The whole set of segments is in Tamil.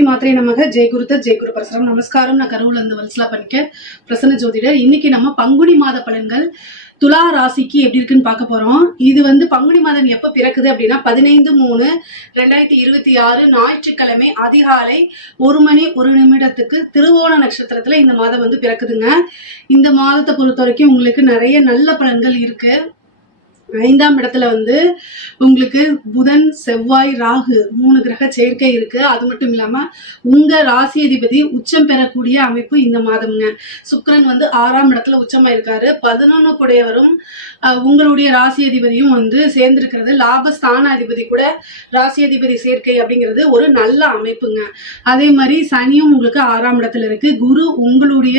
ஸ்ரீ மாத்திரை நமக ஜெய் குரு பரசுராம். நமஸ்காரம். நான் கருவுல இருந்து வல்சலா பண்ணிக்க பிரசன்ன ஜோதிடர். இன்னைக்கு நம்ம பங்குனி மாத பலன்கள் துலா ராசிக்கு எப்படி இருக்குன்னு பார்க்க போறோம். இது பங்குனி மாதம் எப்ப பிறக்குது அப்படின்னா 15/3/2026 ஞாயிற்றுக்கிழமை அதிகாலை 1:01 திருவோண நட்சத்திரத்துல இந்த மாதம் பிறக்குதுங்க. இந்த மாதத்தை பொறுத்த வரைக்கும் உங்களுக்கு நிறைய நல்ல பலன்கள் இருக்கு. 5ஆம் இடத்துல உங்களுக்கு புதன், செவ்வாய், ராகு 3 கிரக சேர்க்கை இருக்கு. அது மட்டும் இல்லாம உங்க ராசி அதிபதி உச்சம் பெறக்கூடிய அமைப்பு இந்த மாதம்ங்க. சுக்கிரன் 6ஆம் இடத்துல உச்சமா இருக்காரு. 11 கூடையவரும் உங்களுடைய ராசி அதிபதியும் சேர்ந்திருக்கிறது. லாபஸ்தான அதிபதி கூட ராசி அதிபதி சேர்க்கை அப்படிங்கிறது ஒரு நல்ல அமைப்புங்க. அதே மாதிரி சனியும் உங்களுக்கு 6ஆம் இடத்துல இருக்கு. குரு உங்களுடைய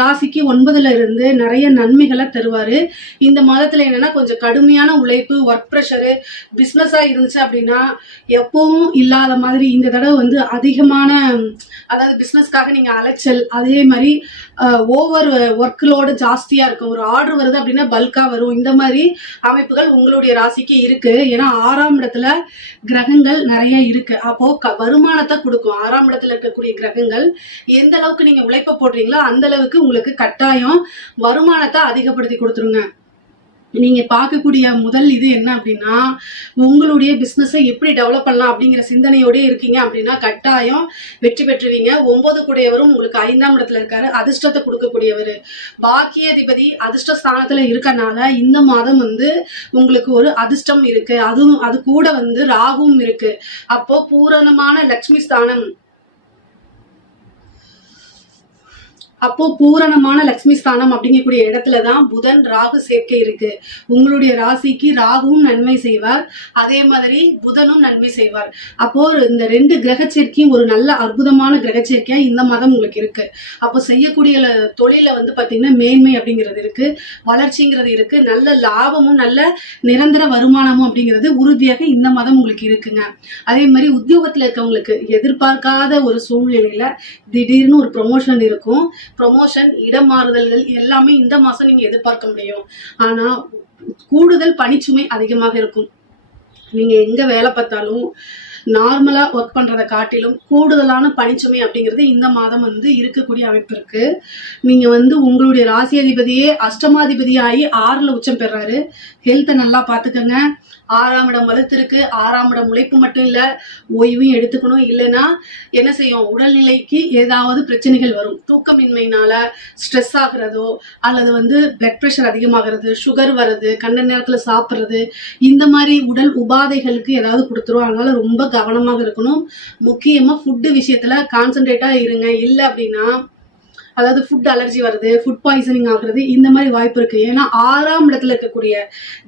ராசிக்கு 9ல இருந்து நிறைய நன்மைகளை தருவாரு. இந்த மாதத்துல என்னன்னா கொஞ்சம் கடுமையான உழைப்பு, ஒர்க் ப்ரெஷரு, பிஸ்னஸா இருந்துச்சு அப்படின்னா எப்பவும் இல்லாத மாதிரி இந்த தடவை அதிகமான, அதாவது பிஸ்னஸ்க்காக நீங்க அலைச்சல், அதே மாதிரி ஓவர் ஒர்க் லோடு ஜாஸ்தியா இருக்கும். ஒரு ஆர்டர் வருது அப்படின்னா பல்கா வரும். இந்த மாதிரி அமைப்புகள் உங்களுடைய ராசிக்கு இருக்கு. ஏன்னா 6ஆம் இடத்துல கிரகங்கள் நிறைய இருக்கு. அப்போ வருமானத்தை கொடுக்கும். 6ஆம் இடத்துல இருக்கக்கூடிய கிரகங்கள் எந்த அளவுக்கு நீங்க உழைப்ப போடுறீங்களோ அந்த அளவுக்கு உங்களுக்கு கட்டாயம் வருமானத்தை அதிகப்படுத்தி கொடுத்துருங்க. நீங்க பார்க்கக்கூடிய முதல் இது என்ன அப்படின்னா, உங்களுடைய பிசினஸை எப்படி டெவலப் பண்ணலாம் அப்படிங்கிற சிந்தனையோட இருக்கீங்க அப்படின்னா கட்டாயம் வெற்றி பெற்றுவீங்க. 9 கூடையவரும் உங்களுக்கு 5ஆம் இடத்துல இருக்காரு. அதிர்ஷ்டத்தை கொடுக்கக்கூடியவர், பாக்கியாதிபதி அதிர்ஷ்ட ஸ்தானத்துல இருக்கனால இந்த மாதம் உங்களுக்கு ஒரு அதிர்ஷ்டம் இருக்கு. அதுவும் அது கூட ராகுவும் இருக்கு. அப்போ பூரணமான லட்சுமி ஸ்தானம், அப்படிங்கக்கூடிய இடத்துலதான் புதன் ராகு சேர்க்கை இருக்கு. உங்களுடைய ராசிக்கு ராகுவும் நன்மை செய்வார், அதே மாதிரி புதனும் நன்மை செய்வார். அப்போ இந்த 2 கிரக சேர்க்கையும் ஒரு நல்ல அற்புதமான கிரக சேர்க்கையா இந்த மாதம் உங்களுக்கு இருக்கு. அப்போ செய்யக்கூடிய தொழில பாத்தீங்கன்னா மேன்மை அப்படிங்கிறது இருக்கு, வளர்ச்சிங்கிறது இருக்கு, நல்ல லாபமும் நல்ல நிரந்தர வருமானமும் அப்படிங்கிறது உறுதியாக இந்த மாதம் உங்களுக்கு இருக்குங்க. அதே மாதிரி உத்தியோகத்துல இருக்கவங்களுக்கு எதிர்பார்க்காத ஒரு சூழ்நிலையில திடீர்னு ஒரு ப்ரொமோஷன் இருக்கும். ப்ரொமோஷன், இடமாறுதல்கள் எல்லாமே இந்த மாசம் நீங்க எதிர்பார்க்க முடியும். ஆனா கூடுதல் பணிச்சுமை அதிகமாக இருக்கும். நீங்க எங்க வேலை பார்த்தாலும் நார்மலா ஒர்க் பண்றதை காட்டிலும் கூடுதலான பணிச்சுமை அப்படிங்கிறது இந்த மாதம் இருக்கக்கூடிய அமைப்பு இருக்கு. நீங்க உங்களுடைய ராசி அதிபதியே அஷ்டமாதிபதியாகி 6ல உச்சம் பெறாரு. ஹெல்த்தை நல்லா பாத்துக்கங்க. 6ஆம் இடம் வலுத்திருக்கு. 6ஆம் இடம் உழைப்பு மட்டும் இல்ல, ஓய்வும் எடுத்துக்கணும். இல்லைன்னா என்ன செய்யும், உடல்நிலைக்கு ஏதாவது பிரச்சனைகள் வரும். தூக்கமின்மையினால ஸ்ட்ரெஸ் ஆகுறதோ, அல்லது பிளட் ப்ரெஷர் அதிகமாகிறது, சுகர் வருது, கண்ட நேரத்துல சாப்பிட்றது, இந்த மாதிரி உடல் உபாதைகளுக்கு ஏதாவது கொடுத்துரும். அதனால ரொம்ப கவனமாக இருக்கணும். முக்கியமா ஃபுட்டு விஷயத்துல கான்சென்ட்ரேட்டா இருங்க. இல்லை அப்படின்னா அதாவது ஃபுட் அலர்ஜி வருது, ஃபுட் பாய்சனிங் ஆகுறது, இந்த மாதிரி வாய்ப்பு இருக்கு. ஏன்னா 6ஆம் இடத்துல இருக்கக்கூடிய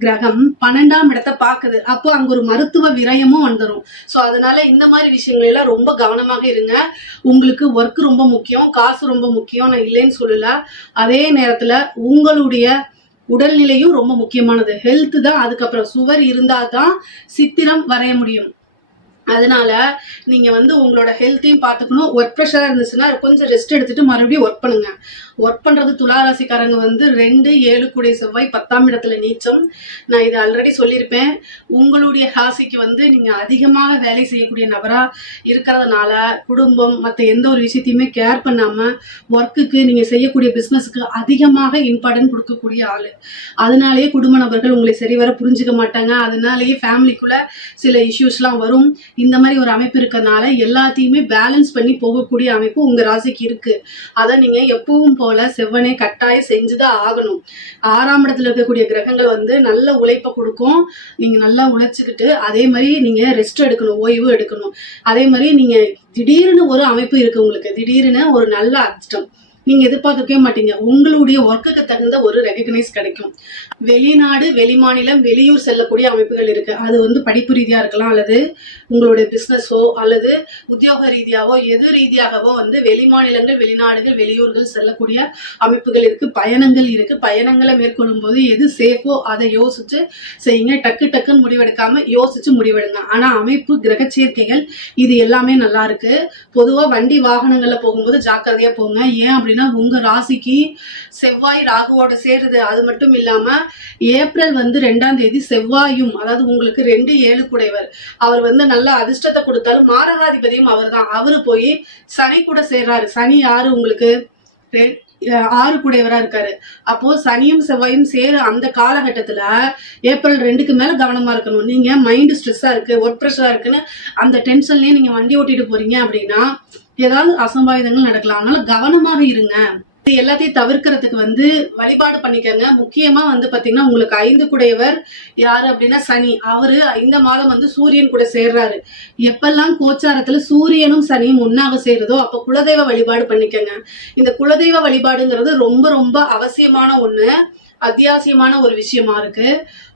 கிரகம் 12ஆம் இடத்தை பார்க்குது. அப்போ அங்க ஒரு மருத்துவ விரயமும் வந்துடும். ஸோ அதனால இந்த மாதிரி விஷயங்கள் எல்லாம் ரொம்ப கவனமாக இருங்க. உங்களுக்கு ஒர்க் ரொம்ப முக்கியம், காசு ரொம்ப முக்கியம், நான் இல்லைன்னு சொல்லல. அதே நேரத்துல உங்களுடைய உடல்நிலையும் ரொம்ப முக்கியமானது. ஹெல்த் தான். அதுக்கப்புறம் சுவர் இருந்தா தான் சித்திரம் வரைய முடியும். அதனால நீங்க உங்களோட ஹெல்த்தையும் பார்த்துக்கணும். ஒர்க் ப்ரெஷரா இருந்துச்சுன்னா கொஞ்சம் ரெஸ்ட் எடுத்துட்டு மறுபடியும் ஒர்க் பண்ணுங்க. ஒர்க் பண்றது துளாராசிக்காரங்க 2, 7 கூடிய செவ்வாய் 10ஆம் இடத்துல நீச்சம். நான் இது ஆல்ரெடி சொல்லியிருப்பேன். உங்களுடைய ராசிக்கு நீங்க அதிகமாக வேலை செய்யக்கூடிய நபரா இருக்கிறதுனால குடும்பம் மற்ற எந்த ஒரு விஷயத்தையுமே கேர் பண்ணாம ஒர்க்குக்கு, நீங்க செய்யக்கூடிய பிசினஸுக்கு அதிகமாக இம்பார்ட்டன்ட் கொடுக்கக்கூடிய ஆளு. அதனாலேயே குடும்ப நபர்கள் உங்களை சரிவர புரிஞ்சுக்க மாட்டாங்க. அதனாலேயே ஃபேமிலிக்குள்ள சில இஷ்யூஸ்லாம் வரும். இந்த மாதிரி ஒரு அமைப்பு இருக்கிறதுனால எல்லாத்தையுமே பேலன்ஸ் பண்ணி போகக்கூடிய அமைப்பு உங்க ராசிக்கு இருக்கு. அதை நீங்க எப்பவும் போல செவ்வனே கட்டாயம் செஞ்சுதான் ஆகணும். 6ஆம் இடத்துல இருக்கக்கூடிய கிரகங்கள் நல்ல உழைப்பை கொடுக்கும். நீங்க நல்லா உழைச்சுக்கிட்டு அதே மாதிரி நீங்க ரெஸ்ட் எடுக்கணும், ஓய்வு எடுக்கணும். அதே மாதிரி நீங்க திடீர்னு ஒரு அமைப்பு இருக்கு. உங்களுக்கு திடீர்னு ஒரு நல்ல அதிர்ஷ்டம் நீங்க எதிர்பார்க்கவே மாட்டீங்க. உங்களுடைய ஒர்க்குக்கு தகுந்த ஒரு ரெகக்னைஸ் கிடைக்கும். வெளிநாடு, வெளிமாநிலம், வெளியூர் செல்லக்கூடிய அமைப்புகள் இருக்கு. அது படிப்பு ரீதியா இருக்கலாம், அல்லது உங்களுடைய பிசினஸோ அல்லது உத்தியோக ரீதியாவோ எது ரீதியாகவோ வெளிமாநிலங்கள், வெளிநாடுகள், வெளியூர்கள் செல்லக்கூடிய அமைப்புகள் இருக்கு. பயணங்கள் இருக்கு. பயணங்களை மேற்கொள்ளும் போது எது சேஃபோ அதை யோசிச்சு செய்யுங்க. டக்குன்னு முடிவெடுக்காம யோசிச்சு முடிவெடுங்க. ஆனா அமைப்பு, கிரக சேர்க்கைகள் இது எல்லாமே நல்லா இருக்கு. பொதுவா வண்டி வாகனங்கள்ல போகும்போது ஜாக்கிரதையா போங்க. ஏன் அப்படின்னா அப்படின்னா உங்க ராசிக்கு செவ்வாய் ராகுவோட சேருது. அது மட்டும் இல்லாம ஏப்ரல் 2ஆம் தேதி செவ்வாயும், அதாவது உங்களுக்கு 2 7 குடைவர், அவர் நல்ல அதிர்ஷ்டத்தை கொடுத்தாலும் மாரகாதிபதியும் அவர் தான். அவரு போய் சனி கூட சேர்றாரு. சனி யாரு உங்களுக்கு 6 குடையவரா இருக்காரு. அப்போ சனியும் செவ்வாயும் சேர அந்த காலகட்டத்துல ஏப்ரல் 2க்கு மேல கவனமா இருக்கணும். நீங்க மைண்ட் ஸ்ட்ரெஸ்ஸா இருக்கு, ஒர்க் ப்ரெஷரா இருக்குன்னு அந்த டென்ஷன்லயே நீங்க வண்டி ஓட்டிட்டு போறீங்க அப்படின்னா ஏதாவது அசம்பாவிதங்கள் நடக்கலாம். அதனால கவனமாக இருங்க. இது எல்லாத்தையும் தவிர்க்கிறதுக்கு வழிபாடு பண்ணிக்கங்க. முக்கியமா பாத்தீங்கன்னா உங்களுக்கு 5 குடையவர் யாரு அப்படின்னா சனி. அவரு இந்த மாதம் சூரியன் கூட சேர்றாரு. எப்பெல்லாம் கோச்சாரத்துல சூரியனும் சனியும் ஒன்னாக சேருதோ அப்ப குலதெய்வ வழிபாடு பண்ணிக்கங்க. இந்த குலதெய்வ வழிபாடுங்கிறது ரொம்ப ரொம்ப அவசியமான ஒண்ணு, அத்தியாவசியமான ஒரு விஷயமா இருக்கு.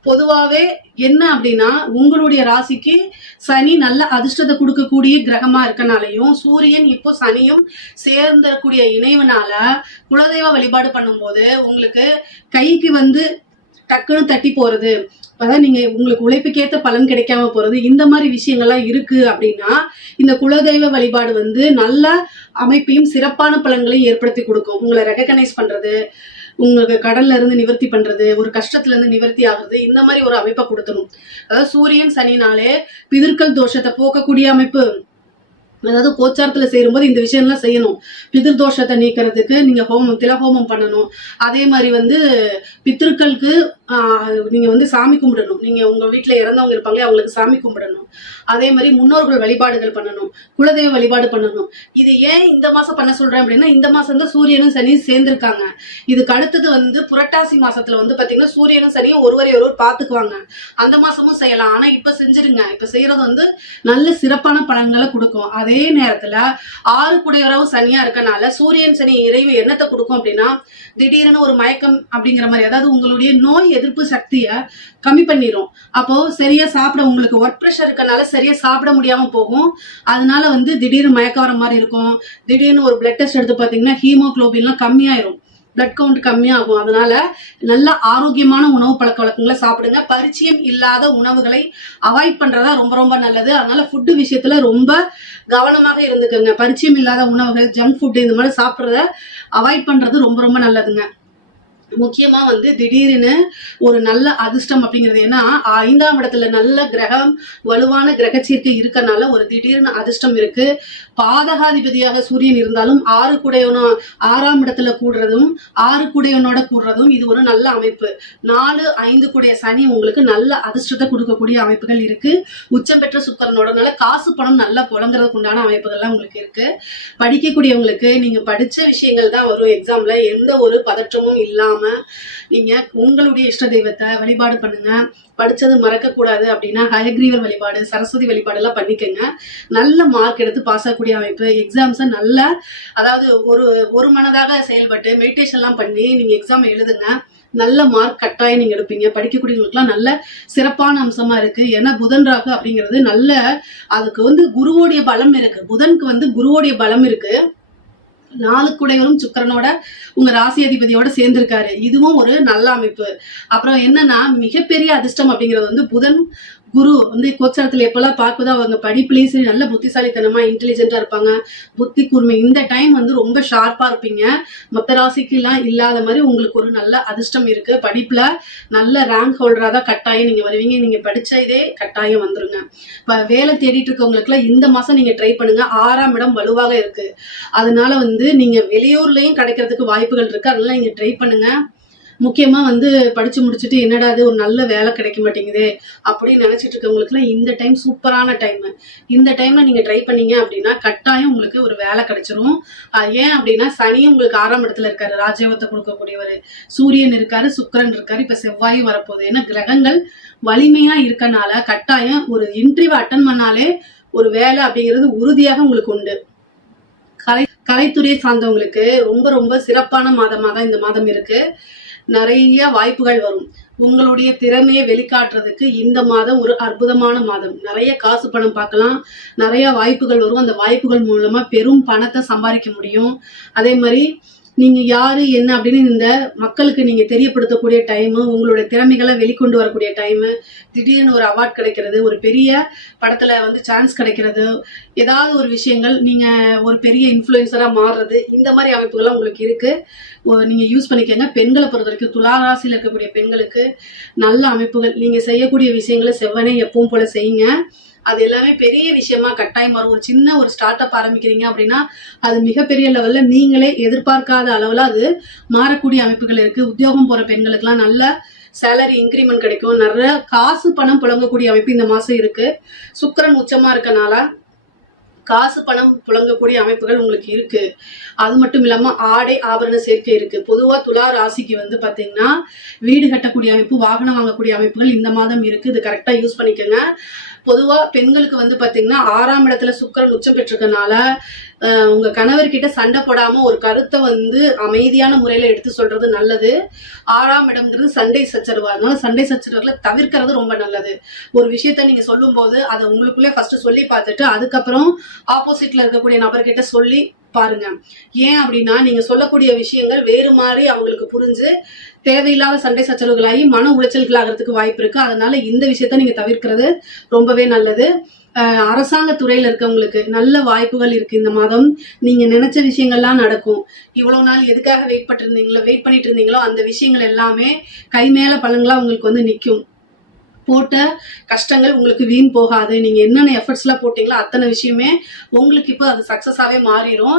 பொதுவாவே என்ன அப்படின்னா உங்களுடைய ராசிக்கு சனி நல்ல அதிர்ஷ்டத்தை கொடுக்கக்கூடிய கிரகமா இருக்கனாலையும் சூரியன் இப்போ சனியும் சேர்ந்தக்கூடிய இணைவுனால குலதெய்வ வழிபாடு பண்ணும்போது உங்களுக்கு கைக்கு டக்குன்னு தட்டி போறது, அதான் நீங்க உங்களுக்கு உழைப்புக்கேற்ற பலன் கிடைக்காம போறது, இந்த மாதிரி விஷயங்கள்லாம் இருக்கு அப்படின்னா இந்த குலதெய்வ வழிபாடு நல்ல அமைப்பையும் சிறப்பான பலன்களையும் ஏற்படுத்தி கொடுக்கும். உங்களை ரெகக்னைஸ் பண்றது, உங்களுக்கு கடல்ல இருந்து நிவர்த்தி பண்றது, ஒரு கஷ்டத்துல இருந்து நிவர்த்தி ஆகுறது, இந்த மாதிரி ஒரு அமைப்பை கொடுத்துரும். அதாவது சூரியன் சனினாலே பிதர்கள் தோஷத்தை போக்கக்கூடிய அமைப்பு. அதாவது கோச்சாரத்துல சேரும்போது இந்த விஷயம்லாம் செய்யணும். பிதிர் தோஷத்தை நீக்கிறதுக்கு நீங்க திலஹோமம் பண்ணணும். அதே மாதிரி பித்திருக்களுக்கு நீங்க சாமி கும்பிடணும். நீங்க உங்க வீட்டுல இறந்தவங்க இருப்பாங்களே அவங்களுக்கு சாமி கும்பிடணும். அதே மாதிரி முன்னோர்கள் வழிபாடுகள் பண்ணணும், குலதெய்வ வழிபாடு பண்ணணும். இது ஏன் இந்த மாசம் பண்ண சொல்றேன் அப்படின்னா இந்த மாசம் தான் சூரியனும் சனியும் சேர்ந்திருக்காங்க. இதுக்கு அடுத்தது புரட்டாசி மாசத்துல பாத்தீங்கன்னா சூரியனும் சனியும் ஒருவரை ஒருவர் பாத்துக்குவாங்க. அந்த மாசமும் செய்யலாம். ஆனா இப்ப செஞ்சிருங்க. இப்ப செய்யறது நல்ல சிறப்பான பலன்களை கொடுக்கும். அதே நேரத்துல 6 குடையவராவும் சனியா இருக்கனால சூரியன் சனி இறைவு என்னத்தை கொடுக்கும் அப்படின்னா திடீர்னு ஒரு மயக்கம் அப்படிங்கிற மாதிரி, அதாவது உங்களுடைய நோய் எதிர்ப்பு சக்தியை கம்மி பண்ணிரும். அப்போ சரியா சாப்பிட உங்களுக்கு ஒர்க் ப்ரெஷர் இருக்கனால சரியா சாப்பிட முடியாம போகும். அதனால திடீர்னு மயக்கம் வர மாதிரி இருக்கும். திடீர்னு ஒரு பிளட் டெஸ்ட் எடுத்து பாத்தீங்கன்னா ஹீமோகுளோபின்லாம் கம்மியாயிரும், பிளட் கவுண்ட் கம்மியாகும். அதனால நல்ல ஆரோக்கியமான உணவு பழக்க வழக்கங்களை சாப்பிடுங்க. பரிச்சயம் இல்லாத உணவுகளை அவாய்ட் பண்றதா ரொம்ப ரொம்ப நல்லது. அதனால ஃபுட்டு விஷயத்துல ரொம்ப கவனமாக இருந்துக்கோங்க. பரிச்சயம் இல்லாத உணவுகள், ஜங்க் ஃபுட் இந்த மாதிரி சாப்பிட்றத அவாய்ட் பண்றது ரொம்ப ரொம்ப நல்லதுங்க. முக்கியமா திடீர்னு ஒரு நல்ல அதிர்ஷ்டம் அப்படிங்கிறது, ஏன்னா 5ஆம் இடத்துல நல்ல கிரகம் வலுவான கிரக சேர்க்கை இருக்கனால ஒரு திடீர்னு அதிர்ஷ்டம் இருக்கு. பாதகாதிபதியாக சூரியன் இருந்தாலும் 6 குடையவனோ 6ஆம் இடத்துல கூடுறதும் 6 குடையவனோட கூடுறதும் இது ஒரு நல்ல அமைப்பு. 4 5 குடைய சனி உங்களுக்கு நல்ல அதிர்ஷ்டத்தை கொடுக்கக்கூடிய அமைப்புகள் இருக்கு. உச்சம் பெற்ற சுக்கரனோட காசு பணம் நல்லா புழங்குறதுக்கு உண்டான அமைப்புகள்லாம் உங்களுக்கு இருக்கு. படிக்கக்கூடியவங்களுக்கு நீங்க படிச்ச விஷயங்கள் தான் வரும் எக்ஸாம்ல, எந்த ஒரு பதற்றமும் இல்லாம நீங்க உங்களுடைய இஷ்ட தெய்வத்தை வழிபாடு பண்ணுங்க. படிச்சது மறக்க கூடாது அப்படின்னா ஹயக்ரீவர் வழிபாடு, சரஸ்வதி வழிபாடு எல்லாம் பண்ணிக்கங்க. நல்ல மார்க் எடுத்து பாஸ் ஆகக்கூடிய அமைப்பு. எக்ஸாம்ஸை நல்லா, அதாவது ஒரு மனதாக செயல்பட்டு மெடிடேஷன் எல்லாம் பண்ணி நீங்க எக்ஸாம் எழுதுங்க. நல்ல மார்க் கட்டாயம் நீங்க எடுப்பீங்க. படிக்கக்கூடியவங்களுக்குலாம் நல்ல சிறப்பான அம்சமா இருக்கு. ஏன்னா புதன் ராகு அப்படிங்கிறது நல்ல, அதுக்கு குருவோடைய பலம் இருக்கு. புதனுக்கு குருவோடைய பலம் இருக்கு. 4 குடைவரும் சுக்கரனோட உங்க ராசி அதிபதியோட சேர்ந்திருக்காரு. இதுவும் ஒரு நல்ல அமைப்பு. அப்புறம் என்னன்னா மிகப்பெரிய அதிர்ஷ்டம் அப்படிங்கிறது புதன் குரு கோச்சாரத்துல எப்பெல்லாம் பார்க்குதோ அவங்க படிப்புலயும் சரி நல்ல புத்திசாலித்தனமா இன்டெலிஜென்டா இருப்பாங்க, புத்தி கூர்மை. இந்த டைம் ரொம்ப ஷார்ப்பா இருப்பீங்க. மொத்த ராசிக்கு எல்லாம் இல்லாத மாதிரி உங்களுக்கு ஒரு நல்ல அதிர்ஷ்டம் இருக்கு. படிப்புல நல்ல ரேங்க் ஹோல்டரா தான் கட்டாயம் நீங்க வருவீங்க. நீங்க படிச்ச இதே கட்டாயம் வந்துருங்க. இப்ப வேலை தேடிட்டு இருக்கவங்களுக்கு எல்லாம் இந்த மாசம் நீங்க ட்ரை பண்ணுங்க. 6ஆம் இடம் வலுவாக இருக்கு. அதனால நீங்க வெளியூர்லயும் கிடைக்கிறதுக்கு வாய்ப்புகள் இருக்கு. அதனால நீங்க ட்ரை பண்ணுங்க. முக்கியமா படிச்சு முடிச்சுட்டு என்னடா அது ஒரு நல்ல வேலை கிடைக்க மாட்டேங்குது அப்படின்னு நினைச்சிட்டு இருக்கவங்களுக்குலாம் இந்த டைம் சூப்பரான டைம். இந்த டைம்ல நீங்க ட்ரை பண்ணீங்க அப்படின்னா கட்டாயம் உங்களுக்கு ஒரு வேலை கிடைச்சிரும். ஏன் அப்படின்னா சனியும் உங்களுக்கு 6ஆம் இடத்துல இருக்காரு, ராஜயோகத்தை கொடுக்கக்கூடியவர். சூரியன் இருக்காரு, சுக்கிரன் இருக்காரு, இப்ப செவ்வாயும் வரப்போகுது. ஏன்னா கிரகங்கள் வலிமையா இருக்கனால கட்டாயம் ஒரு இன்டர்வியூ அட்டன் பண்ணாலே ஒரு வேலை அப்படிங்கிறது உறுதியாக உங்களுக்கு உண்டு. கலைத்துறையை சார்ந்தவங்களுக்கு ரொம்ப ரொம்ப சிறப்பான மாதமாக தான் இந்த மாதம் இருக்கு. நிறைய வாய்ப்புகள் வரும். உங்களுடைய திறமையை வெளிக்காட்டுறதுக்கு இந்த மாதம் ஒரு அற்புதமான மாதம். நிறைய காசு பணம் பார்க்கலாம், நிறைய வாய்ப்புகள் வரும். அந்த வாய்ப்புகள் மூலமா பெரும் பணத்தை சம்பாதிக்க முடியும். அதே மாதிரி நீங்க யாரு என்ன அப்படின்னு இந்த மக்களுக்கு நீங்க தெரியப்படுத்தக்கூடிய டைமு, உங்களுடைய திறமைகளை வெளிக்கொண்டு வரக்கூடிய டைமு, திடீர்னு ஒரு அவார்ட் கிடைக்கிறது, ஒரு பெரிய படத்துல வந்து சான்ஸ் கிடைக்கிறது, ஏதாவது ஒரு விஷயங்கள் நீங்க ஒரு பெரிய இன்ஃப்ளூயன்சரா மாறுறது, இந்த மாதிரி அமைப்புகள்லாம் உங்களுக்கு இருக்கு. நீங்க யூஸ் பண்ணிக்கங்க. பெண்களை பொறுத்த வரைக்கும் துலா ராசியில் இருக்கக்கூடிய பெண்களுக்கு நல்ல அமைப்புகள். நீங்க செய்யக்கூடிய விஷயங்களை செவ்வனே எப்பவும் போல செய்யுங்க. அது எல்லாமே பெரிய விஷயமா கட்டாயம் வரும். ஒரு சின்ன ஒரு ஸ்டார்ட் அப் ஆரம்பிக்கிறீங்க அப்படின்னா அது மிகப்பெரிய லெவல்ல நீங்களே எதிர்பார்க்காத அளவுல அது மாறக்கூடிய அமைப்புகள் இருக்கு. உத்தியோகம் போற பெண்களுக்கெல்லாம் நல்ல சேலரி இன்க்ரிமெண்ட் கிடைக்கும். நிறைய காசு பணம் புழங்கக்கூடிய அமைப்பு இந்த மாசம் இருக்கு. சுக்கிரன் உச்சமா இருக்கனால காசு பணம் புழங்கக்கூடிய அமைப்புகள் உங்களுக்கு இருக்கு. அது மட்டும் இல்லாம ஆடை ஆபரண சேர்க்கை இருக்கு. பொதுவா துலா ராசிக்கு வந்து பாத்தீங்கன்னா வீடு கட்டக்கூடிய அமைப்பு, வாகனம் வாங்கக்கூடிய அமைப்புகள் இந்த மாதம் இருக்கு. இது கரெக்டா யூஸ் பண்ணிக்கோங்க. பொதுவா பெண்களுக்கு வந்து பாத்தீங்கன்னா 6ஆம் இடத்துல சுக்கிரன் உச்சம் பெற்றிருக்கனால உங்க கணவர்கிட்ட சண்டை போடாம ஒரு கருத்தை வந்து அமைதியான முறையில எடுத்து சொல்றது நல்லது. 6ஆம் இடம்ங்கிறது சண்டை சச்சரவு. அதனால சண்டை சச்சரவுகளை தவிர்க்கிறது ரொம்ப நல்லது. ஒரு விஷயத்த நீங்க சொல்லும் போது அதை உங்களுக்குள்ளே ஃபர்ஸ்ட் சொல்லி பார்த்துட்டு அதுக்கப்புறம் ஆப்போசிட்ல இருக்கக்கூடிய நபர்கிட்ட சொல்லி பாருங்க. ஏன் அப்படின்னா நீங்க சொல்லக்கூடிய விஷயங்கள் வேறு மாதிரி அவங்களுக்கு புரிஞ்சு தேவையில்லாத சண்டை சச்சரவுகளாகி மன உளைச்சல்கள் ஆகிறதுக்கு வாய்ப்பு இருக்கு. அதனால இந்த விஷயத்த நீங்க தவிர்க்கிறது ரொம்பவே நல்லது. அரசாங்க துறையில இருக்கவங்களுக்கு நல்ல வாய்ப்புகள் இருக்கு இந்த மாதம். நீங்க நினைச்ச விஷயங்கள்லாம் நடக்கும். இவ்வளவு நாள் எதுக்காக வெயிட் பண்ணிட்டு இருந்தீங்களோ அந்த விஷயங்கள் எல்லாமே கை மேல பலன்களா உங்களுக்கு வந்து நிற்கும். போட்ட கஷ்டங்கள் உங்களுக்கு வீண் போகாது. நீங்க என்னென்ன எஃபர்ட்ஸ்லாம் போட்டீங்களோ அத்தனை விஷயமே உங்களுக்கு இப்போ அது சக்சஸாவே மாறிடும்.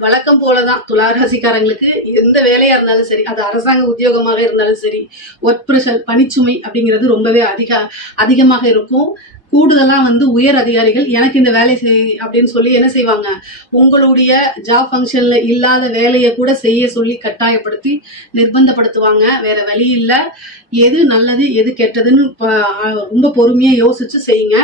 வழக்கம் போலதான் துலா ராசிக்காரங்களுக்கு எந்த வேலையா இருந்தாலும் சரி, அது அரசாங்க உத்தியோகமாக இருந்தாலும் சரி, ஒர்க் ப்ரெஷர் பணிச்சுமை அப்படிங்கிறது ரொம்பவே அதிகமாக இருக்கும். கூடுதலா வந்து உயர் அதிகாரிகள் எனக்கு இந்த வேலை செய் அப்படின்னு சொல்லி என்ன செய்வாங்க, உங்களுடைய ஜாப் ஃபங்க்ஷன்ல இல்லாத வேலையை கூட செய்ய சொல்லி கட்டாயப்படுத்தி நிர்பந்தப்படுத்துவாங்க. வேற வழி இல்லை. எது நல்லது எது கெட்டதுன்னு ரொம்ப பொறுமையா யோசிச்சு செய்யுங்க.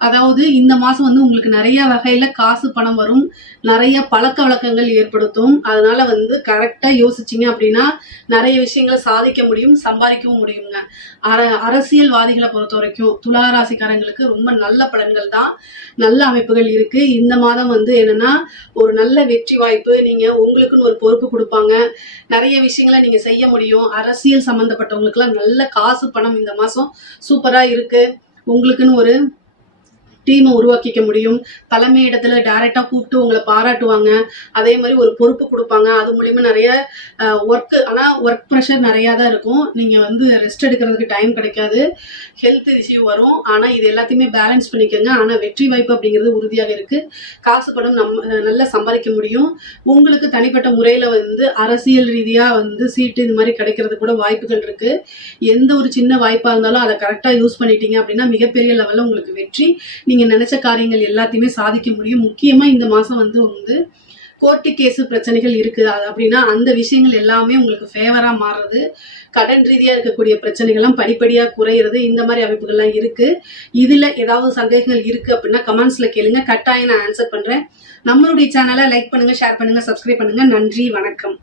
அதாவது இந்த மாசம் வந்து உங்களுக்கு நிறைய வகையில காசு பணம் வரும், நிறைய பழக்க வழக்கங்கள் ஏற்படுத்தும். அதனால வந்து கரெக்டா யோசிச்சிங்க அப்படின்னா நிறைய விஷயங்களை சாதிக்க முடியும், சம்பாதிக்கவும் முடியுங்க. அரசியல்வாதிகளை பொறுத்த வரைக்கும் துலா ராசிக்காரங்களுக்கு ரொம்ப நல்ல பலன்கள் தான், நல்ல அமைப்புகள் இருக்கு. இந்த மாதம் வந்து என்னன்னா ஒரு நல்ல வெற்றி வாய்ப்பு. நீங்க உங்களுக்குன்னு ஒரு பொறுப்பு கொடுப்பாங்க, நிறைய விஷயங்களை நீங்க செய்ய முடியும். அரசியல் சம்பந்தப்பட்டவங்களுக்கு எல்லாம் நல்ல காசு பணம் இந்த மாசம் சூப்பரா இருக்கு. உங்களுக்குன்னு ஒரு டீமை உருவாக்கிக்க முடியும். தலைமை இடத்துல டைரக்டா கூப்பிட்டு உங்களை பாராட்டுவாங்க. அதே மாதிரி ஒரு பொறுப்பு கொடுப்பாங்க. அது மூலியமா நிறைய ஒர்க் ப்ரெஷர் நிறையா தான் இருக்கும். நீங்க வந்து ரெஸ்ட் எடுக்கிறதுக்கு டைம் கிடைக்காது, ஹெல்த் இஷ்யூ வரும். ஆனா இது எல்லாத்தையுமே பேலன்ஸ் பண்ணிக்கோங்க. ஆனா வெற்றி வாய்ப்பு அப்படிங்கிறது உறுதியாக இருக்கு. காசு பணம் நல்லா சம்பாதிக்க முடியும். உங்களுக்கு தனிப்பட்ட முறையில வந்து அரசியல் ரீதியா வந்து சீட்டு இந்த மாதிரி கிடைக்கிறது கூட வாய்ப்புகள் இருக்கு. எந்த ஒரு சின்ன வாய்ப்பா இருந்தாலும் அதை கரெக்டா யூஸ் பண்ணிட்டீங்க அப்படின்னா மிகப்பெரிய லெவல்ல உங்களுக்கு வெற்றி, நீங்க நினைச்ச காரியங்கள் எல்லாத்தையுமே சாதிக்க முடியும். முக்கியமா இந்த மாசம் வந்து கோர்ட்டு கேஸு பிரச்சனைகள் இருக்கு அப்படின்னா அந்த விஷயங்கள் எல்லாமே உங்களுக்கு ஃபேவரா மாறுறது, கடன் ரீதியா இருக்கக்கூடிய பிரச்சனைகள்லாம் படிப்படியா குறையிறது, இந்த மாதிரி அமைப்புகள்லாம் இருக்கு. இதுல ஏதாவது சந்தேகங்கள் இருக்கு அப்படின்னா கமெண்ட்ஸ்ல கேளுங்க, கட்டாயம் நான் ஆன்சர் பண்றேன். நம்மளுடைய சேனலை லைக் பண்ணுங்க, ஷேர் பண்ணுங்க, சப்ஸ்கிரைப் பண்ணுங்க. நன்றி, வணக்கம்.